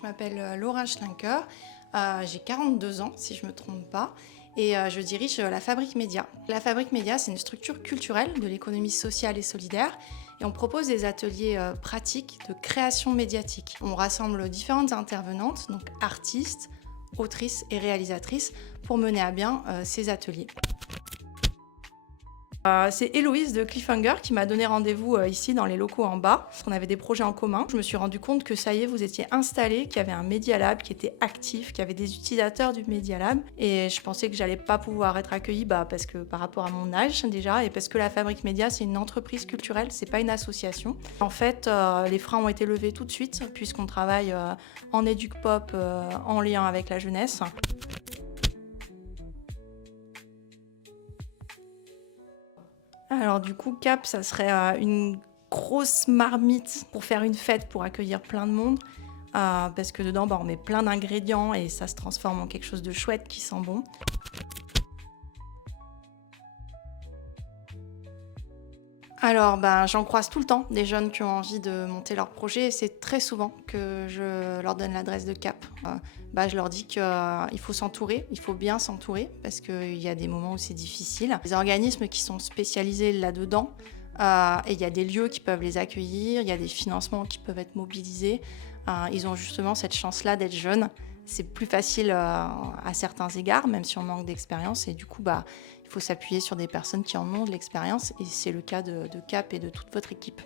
Je m'appelle Laura Schlinker, j'ai 42 ans si je ne me trompe pas et je dirige la Fabrique Média. La Fabrique Média, c'est une structure culturelle de l'économie sociale et solidaire et on propose des ateliers pratiques de création médiatique. On rassemble différentes intervenantes, donc artistes, autrices et réalisatrices pour mener à bien ces ateliers. C'est Héloïse de Cliffhanger qui m'a donné rendez-vous ici dans les locaux en bas, parce qu'on avait des projets en commun. Je me suis rendu compte que ça y est, vous étiez installés, qu'il y avait un Media Lab qui était actif, qu'il y avait des utilisateurs du Media Lab. Et je pensais que j'allais pas pouvoir être accueillie parce que par rapport à mon âge déjà, et parce que la Fabrique Média, c'est une entreprise culturelle, c'est pas une association. En fait, les freins ont été levés tout de suite, puisqu'on travaille en éduc-pop en lien avec la jeunesse. Alors du coup, Cap, ça serait une grosse marmite pour faire une fête, pour accueillir plein de monde. Parce que dedans, on met plein d'ingrédients et ça se transforme en quelque chose de chouette qui sent bon. Alors, j'en croise tout le temps des jeunes qui ont envie de monter leur projet et c'est très souvent que je leur donne l'adresse de Cap. Je leur dis qu'il faut s'entourer, il faut bien s'entourer parce qu'il y a des moments où c'est difficile. Les organismes qui sont spécialisés là-dedans, et il y a des lieux qui peuvent les accueillir, il y a des financements qui peuvent être mobilisés. Ils ont justement cette chance-là d'être jeunes. C'est plus facile à certains égards, même si on manque d'expérience. Et du coup, il faut s'appuyer sur des personnes qui en ont de l'expérience. Et c'est le cas de Cap et de toute votre équipe.